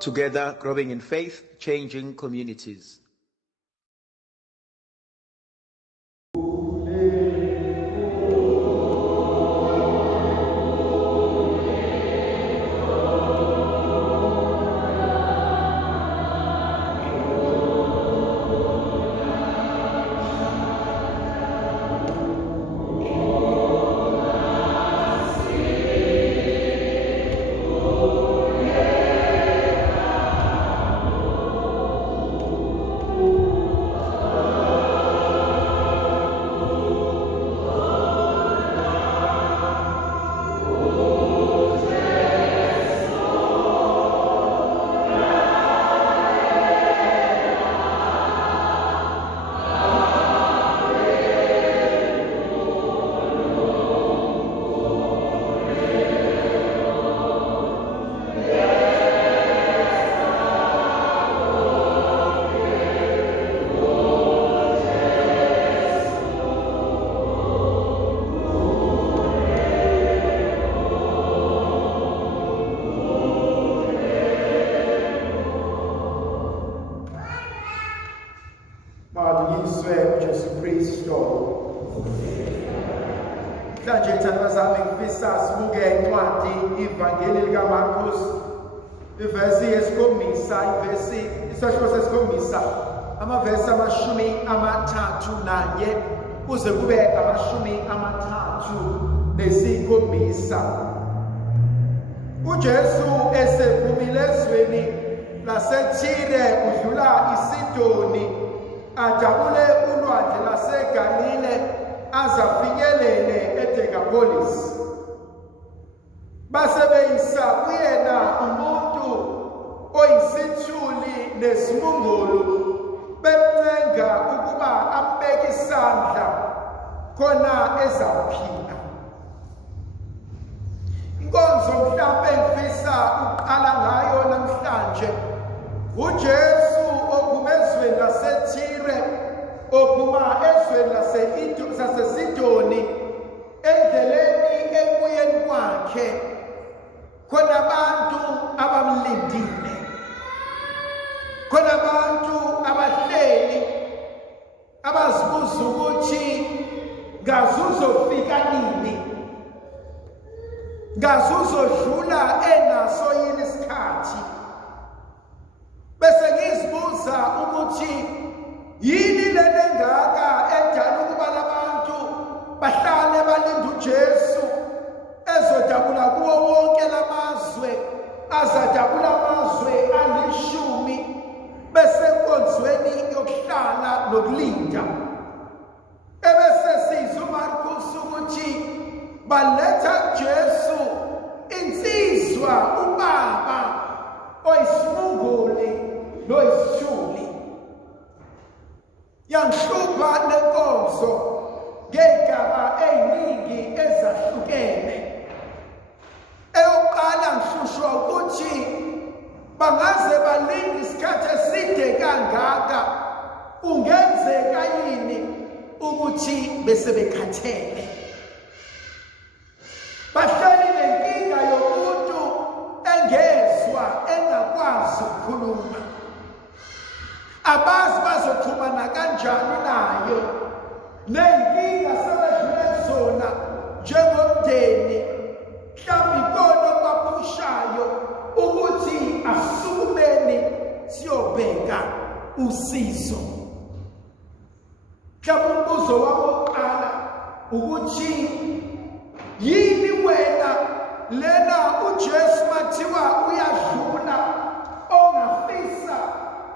Together, growing in faith, changing communities. Amavesi amashumi amathathu nanye kuze kube amashumi amathathu nesikhombisa. uJesu esephumile ezweni laseThire udlula iSidoni ajabule ulwandle laseGalile azafikelele eDecapolis. Basebeyisa kuyena umuntu oyisithuli nesimungulu bemncenga ukuba ambeke isandla khona ezaphila. Inkonzo mhlawumbe engifisa uqala ngayo namhlanje uJesu ophuma ezweni laseThire ophuma ezweni laseSidoni endleleni ekuyeni kwakhe khona abantu abamlindile, khona abantu abahleli abazibuza ukuthi ngaze uzofika nini, ngaze uzodlula enaso yini isikhathi. Bese ngizibuza ukuthi yini lento engaka edala ukuba labantu bahlale balinde uJesu ezodabula kuwo wonke lamazwe, azadabula amazwe alishumi bese enkonzweni yokuhlala nokulinda. Ebese sizwa uMarkus ukuthi baletha uJesu insizwa ubaba oyisimunguli noyisithuli. Yangihlupha lenkonzo ngey'gaba ey'ningi ezahlukene. Eyokuqala ngihlushwa ukuthi bangaze balinde isikhathi eside kangaka, kungenzeka yini ukuthi bese bekhathele. Bahleli nenkinga yomuntu engezwa engakwazi ukukhuluma, abazi bazoxhumana kanjani nayo. Ney'nkinga sebedlule kuzona njengomndeni, mhlawumbe ikona baphushayo ukuthi asukumeni siyobheka usizo. Mhlawumbe umbuzo wabo wokuqala ukuthi yini wena lena uJesu mathiwa uyadlula ongafisa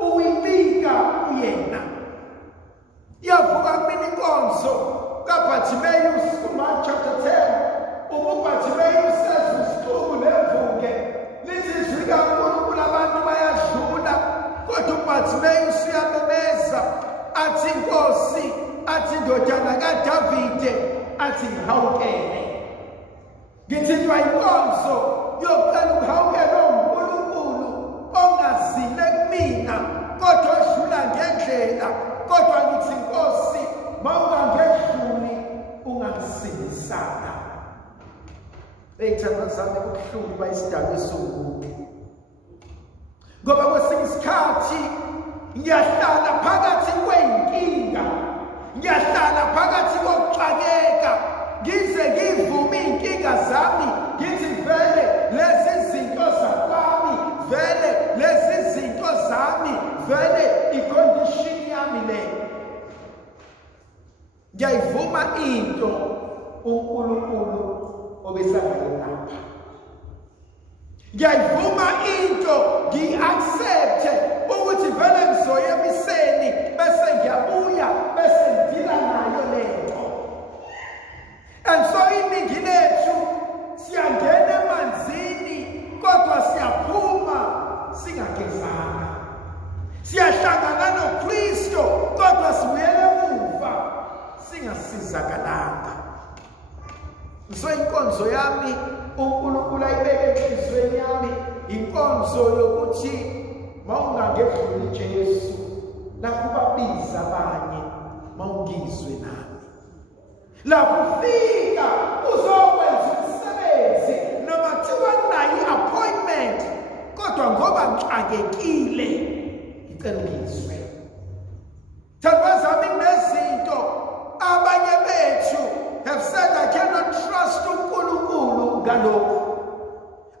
uyibika uyena. Yavuka kumina inkonzo kaBhathimeyus kuMark chapter 10. UBhathimeyus sezisicubu nevuke lithi izwi kaNkulunkulu abantu bayadlula, kodwa uBhathimeyus uyamemeza athi Nkosi, athi ndodana kaDavide, athi ngihawukele. Ngithintwa inkonzo yokuqala ukuhawukela uNkulunkulu ongazile kumina kodwa odlula ngendlela, kodwa ngithi Nkosi mawungangedluli ungangisindisana. Ey'thanda zami kubuhlungu bayisidalwa esuku. ngoba kwesinye isikhathi ngiyahlala phakathi kwey'nkinga, ngiyahlala phakathi kokuxakeka, ngize ngivume iy'nkinga zami, ngithi vele lezi zinto zakwami, vele lezi zinto zami, vele i-condition yami le. Ngiyayivuma into uNkulunkulu obesangayelapha. Ngiyayivuma into, ngi-accepte ukuthi vele ngizoya emiseni bese ngiyabuya bese ngidila nayo lento. And so iningi lethu siyangena emanzini kodwa siyaphuma singagezanga. Siyahlangana noKristu kodwa sibuyele emuva singasizakalanga. So inkonzo yami uNkulunkulu ayibeke enhlizweni yami, inkonzo yokuthi mawungangedluli uJesu lapho babiza abanye mawungizwe nami. Lapho ufika uzokwenza umsebenzi noma kuthiwa nayo i-appointment kodwa ngoba ngixakekile ngicela ungizwe. Thandaza zami kunezinto abanye bethu have said I cannot trust uNkulunkulu ngalokho.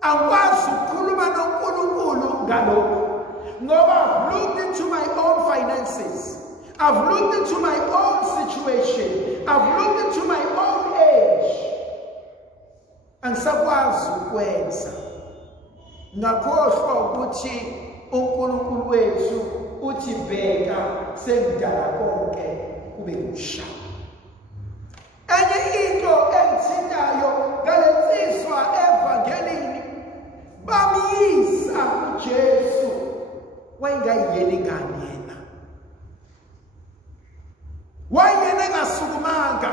Angikwazi ukukhuluma noNkulunkulu ngalokho. Ngoba I've looked into my own finances. I've looked into my own situation. I've looked into my own age. Angisakwazi ukwenza. Ngakhohlwa ukuthi uNkulunkulu wethu uthi bheka sengidala konke kube kusha. Enye into engithintayo ngalensizwa evangelini, bamyisa uJesu wayengayiyeli ngani yena. Wayena engasukumanga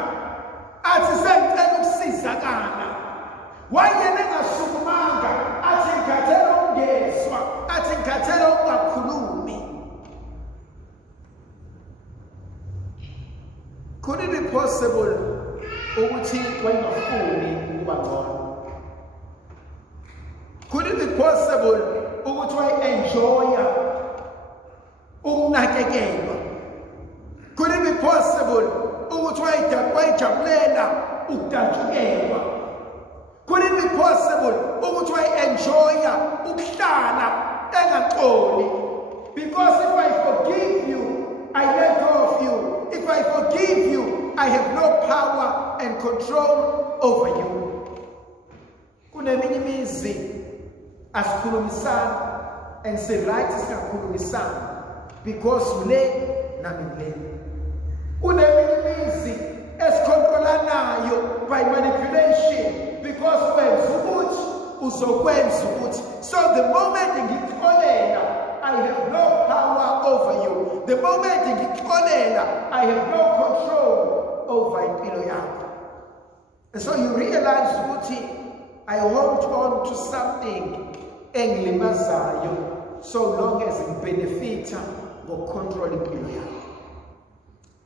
athi sengicela ukusizakala. Wayena engasukumanga athi ngikhathele ukungezwa, athi ngikhathele ukungakhulumi. Could it be possible ukuthi wayengafuni ukuba ngcono? Could it be possible ukuthi wayenjoya ukunakekelwa? Could it be possible ukuthi wayejabulela ukudatshukelwa? Could it be possible ukuthi wayenjoya ukuhlala engaxoli? Because if I forgive you, I let go of you. If I forgive you, I have no power and control over you. Kuneminye imizi asikhulumisana and say right singakhulumisana because ule nami le. Kuneminye imizi esikontrolanayo by manipulation because wenza ukuthi uzokwenza ukuthi. So the moment ngikuxolela, I have no power over you. The moment ngikuxolela, I have no control over impilo yakho. And so you realize ukuthi I hold on to something engilimazayo so long as it benefits ngokucontrol impilo yakho.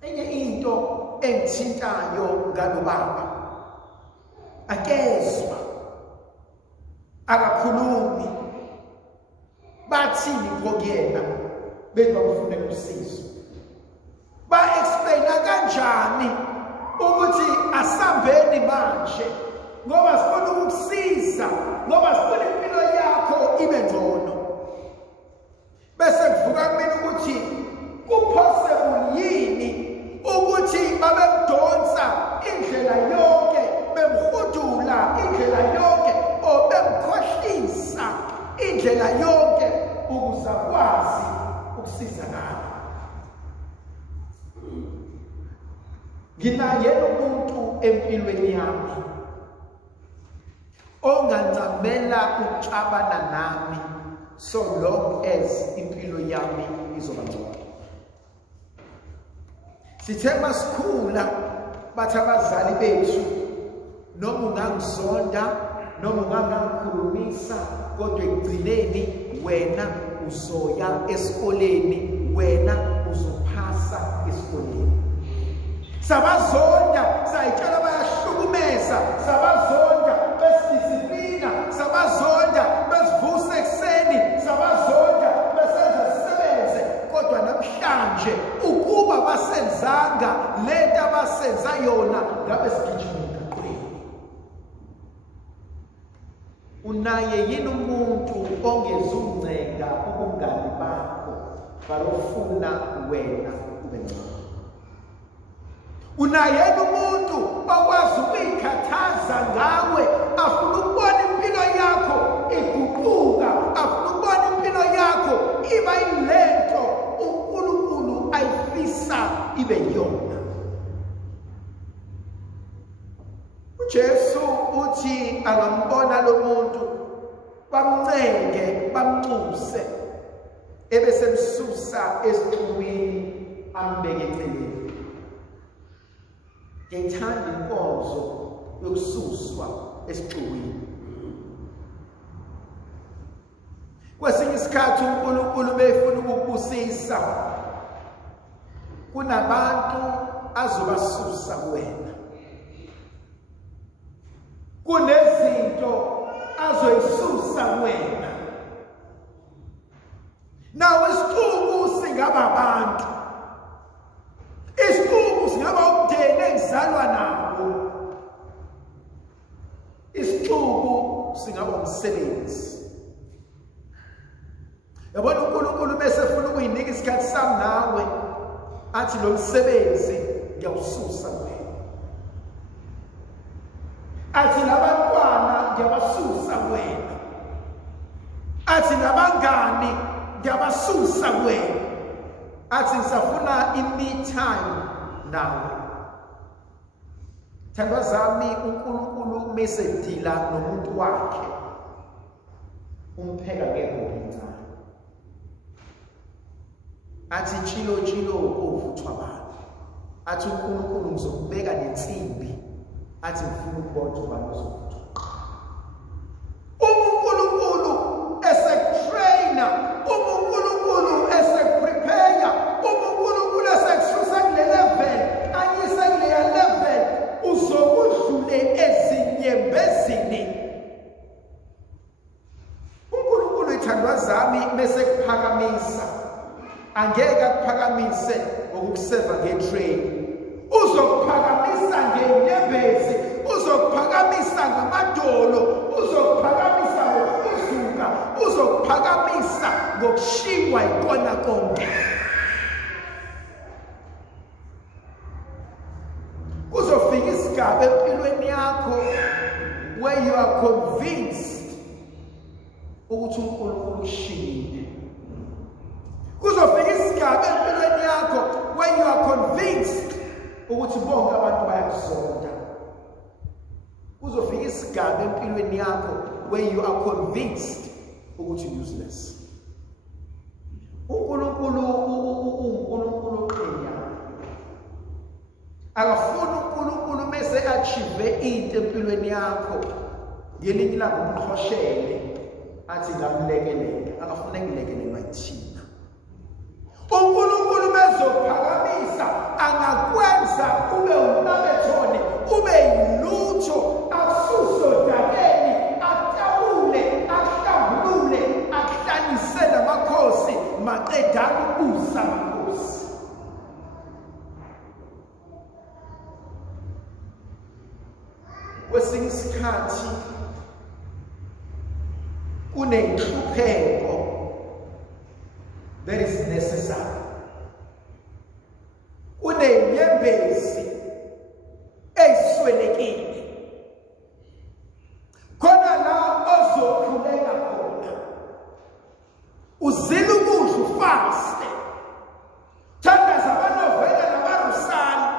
Enye into engithintayo ngalo baba, akezwa, akakhulumi, bathini ngokuyena bethi bakufunela usizo. Ba-explaina kanjani ukuthi asambeni manje ngoba sifuna ukukusiza, ngoba sifuna impilo yakho ibe ngcono. Bese kuvuka kumina ukuthi kuphosebule yini ukuthi babemdonsa indlela yonke, bemhudula indlela yonke, o bemkhohlisa indlela yonke ukuze akwazi ukusizakala. Nginaye umuntu empilweni yami ongancamela ukuxabana nami so long as impilo yami izoba ngcono. Sithe masikhula bathi abazali bethu, noma ungangizonda noma ungangikhulumisa kodwa ekugcineni wena uzoya esikoleni, wena uzophasa esikoleni. Sabazonda sayitshela bayahlukumeza, sabazonda besidisiplina, sabazonda besivusa ekuseni, sabazonda ngabe sigijima emgaqweni. Unaye yini umuntu ongezuncenga ubungani bakho balofuna wena ube ngcono? Unaye umuntu okwazi ukuyikhathaza ngawe, afuna ukubona impilo yakho iguquka, afuna ukubona impilo yakho iba yilento uNkulunkulu ayifisa ibe yona. uJesu uthi angambona lo muntu bamncenge bamnxuse ebese msusa esixukwini ambeke eceleni. Ngithanda inkonzo yokususwa esixukwini. Kwesinye isikhathi uNkulunkulu befuna ukukubusisa, kunabantu azobasusa kuwena, kunezinto azoyisusa kuwena. Nawe isixuku singaba abantu, isixuku singaba umndeni engizalwa nawo, isixuku singaba umsebenzi. Yabona uNkulunkulu bese ufuna ukuyinika isikhathi sami nawe, athi lo msebenzi ngiyawususa wena. Athi labantwana ngiyabasusa wena. Athi labangani ngiyabasusa wena. Athi ngisafuna i-me time nawe. Thandwa zami, uNkulunkulu mesedila nomuntu wakhe umpheka ngehobhi. Athi chilo ovuthwa abantu. Athi uNkulunkulu ngizokubeka nensimbi. Athi ngifuna ukubona ubani ozovuthwa. uNkulunkulu esekutraina, uNkulunkulu esekuprepare, uNkulunkulu esekususa kule level anyise kule level uzokudlule ezinyembezini. uNkulunkulu ithandwa zami mesekuphakamisa, angeke akuphakamise ngokuseva ngetrain. Uzokuphakamisa ngenyembezi, uzokuphakamisa ngamadolo, uzokuphakamisa ngokuzuka, uzokuphakamisa ngokushiywa ikona konke. Kuzofika isigaba empilweni yakho where you are convinced ukuthi uNkulunkulu ushiyile. Kuzofika isigaba empilweni yakho when you are convinced ukuthi bonke abantu bayakuzonda. Kuzofika isigaba empilweni yakho when you are convinced ukuthi useless. uNkulunkulu uNkulunkulu oqinyayo. Akafuni uNkulunkulu bese achieve into empilweni yakho ngelinye ilanga umkhoshele athi ngamlekelele. Akafuna ukulekelelwa yithina. uNkulunkulu bezophakamisa, angakwenza ube uNabethoni, ube yilutho, akususe odakeni, atabule, ahlambulule, akuhlanise namakhosi, maqedana ukubusa amakhosi. Kwesinye isikhathi kunenhlupheko that is necessary. Kunenyembezi eziswelekile. Khona la ozokhuleka khona. Uzila ukudla ufaste. Thandaza amanovela namarusana.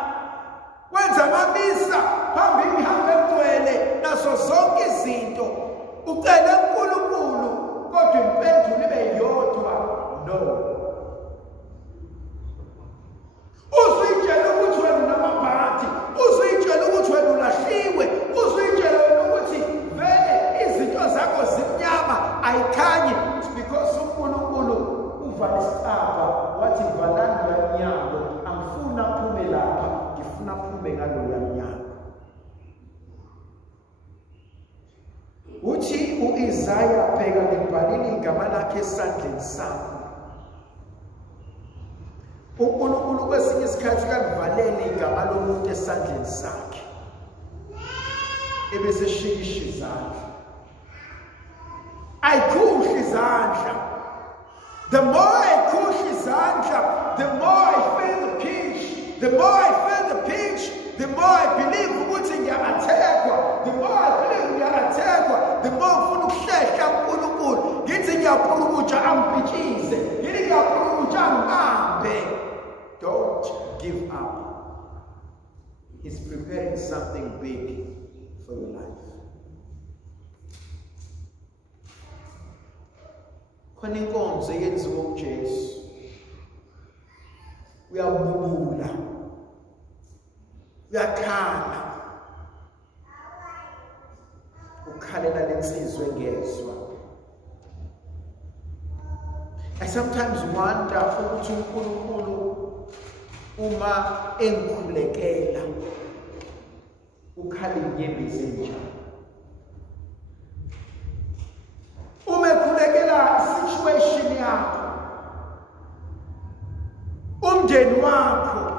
Wenza amamisa, hamba imihambo egcwele naso zonke izinto. Ucela uNkulunkulu kodwa impendulo ibe yodwa. No. Uzuyitshela ukuthi wena unamabhadi, uzuyitshela ukuthi wena ulahliwe, uzuyitshela ukuthi vele izinto zakho zimnyama ayikhanyi. It's because uNkulunkulu uvala isicaba wathi valani yamnyango, angifuna aphume lapha, ngifuna aphume ngalo yamnyango. Uthi uIsaya pheka ngibhalile igama lakhe esandleni sami. uNkulunkulu kwesinye isikhathi kalivalele igama lomuntu esandleni sakhe. ebese shikisha izandla. Ayikhuhle izandla. The more I push his hand, the more I feel the pinch. The more I feel the pinch, the more I believe ukuthi ngiyathekwa. The more I believe ngiyathekwa, the more ngifuna ukuhlehla uNkulunkulu. Ngithi ngiyaphurukutsha angiphikize. Ngithi ngiyaphurukutsha ngihambe. Don't give up. He's preparing something big for your life. Khona inkonzo eyenziwa uJesu. Uyabubula. Uyakhala. Ukhalela lensizwe ngezwe. I sometimes wonder ukuthi uNkulunkulu uma engikhulekela ukhala inyembezi enjani. Uma ekhulekela situation yakho, umndeni wakho,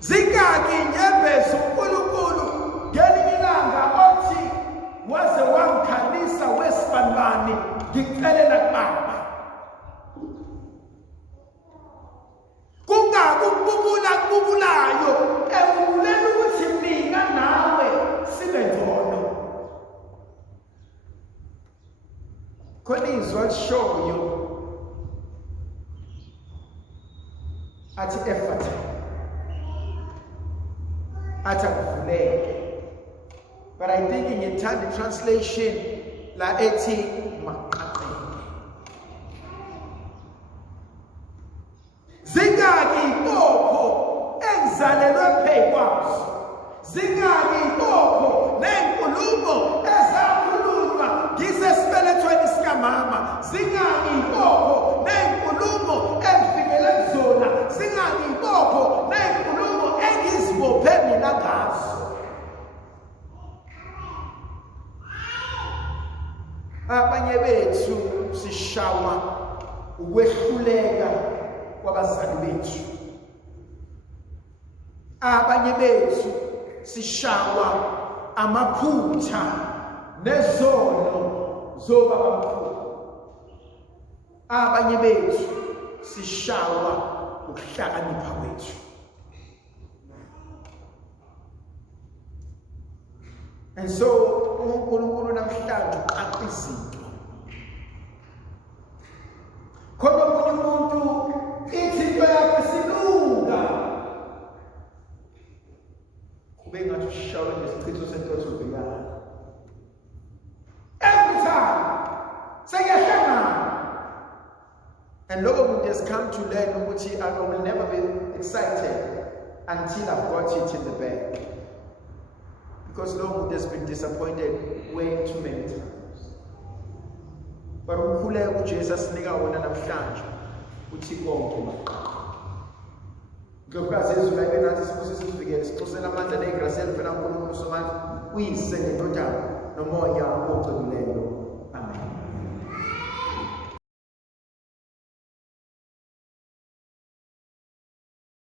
zingaki inyembezi uNkulunkulu ngelinye ilanga othi waze wangikhalisa wesibanibani ngikucelela kuBaba. Kungaki ukububula kubulayo ekubulela ukuthi mina nawe sibe ngcono. Khona izwi lishoyo athi efata athi akuvuleke. But I think in your time translation la ethi maqaqele. Zingaki izibopho engizalelwe phezu kwazo. Zingaki izibopho nenkulumo ezakhulunywa ngisesibelethweni sikamama. Zingaki izibopho nenkulumo engifikele kuzona. Zingaki izibopho nenkulumo engizibophe mina ngazo. Abanye bethu sishawa ukwehluleka kwabazali bethu. Abanye bethu sishawa amaphutha nezono zobabamkhulu. Abanye bethu sishawa ukuhlakanipha kwethu. And so uNkulunkulu namhlanje uqaqa izinto. Khona omunye umuntu ithi into yakhe silunga. Kube ngathi ushawe nesichitho sentotho viyana. Every time. Seyahlangana. And lowo muntu has come to learn ukuthi I will never be excited until I've got it in the bag. Because Lord has been disappointed way too many times. But ukhuleko uJesu sinika wona namhlanje uthi konke maqhaqa. Ngokukazi izwi libe nathi sibuze sivikele sixosela amandla negrasi elivela kuNkulunkulu somandla uyise nendodana nomoya ogcweleyo. Amen.